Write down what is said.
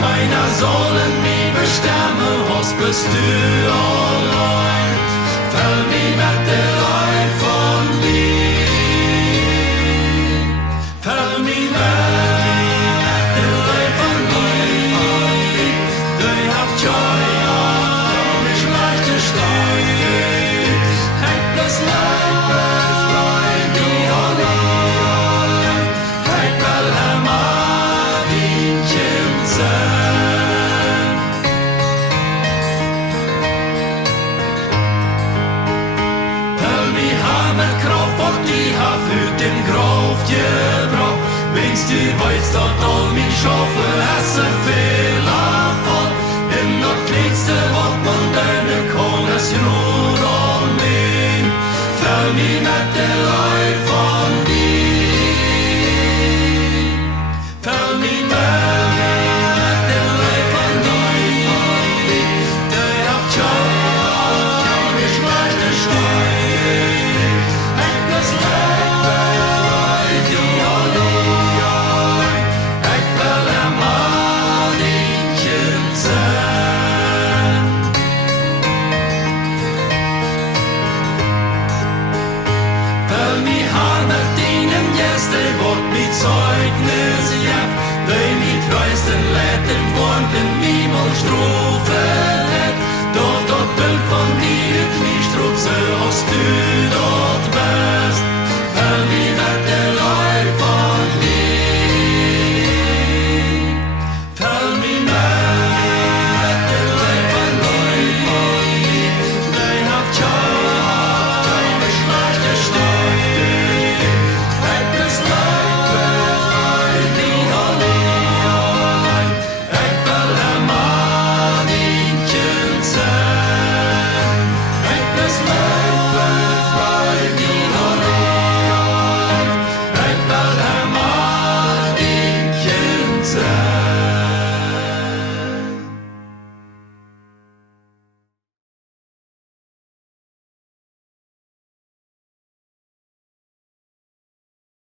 Keiner sollen mich bestimmen, was bist du allein. Fäll mich mit der Leid von dir. Fäll mich mit der Leid von dir. Du habt Joy auf mich leichte Stein. Heck das Leid, die allein. Heck will immer Wienchen sein. Fäll mich heim mit Kraft, was die hat für den Kraft gebracht. Wenn's du weißt, dass all mich schaffe, esse Fehler voll. In das Kleinste, was man deine kann, es nur annehmen. Fäll mich mit der Leid von dir. Fäll mich mit der Leid von dir. Der hat schon mich leichte Stein. Heck das Leid, die allein. Heck will immer Liedchen sein. Fäll mich heim mit denen Gäste, wat mit Zeugnis jaft. Die mit Christen letten, wohnt in Bibelstrophe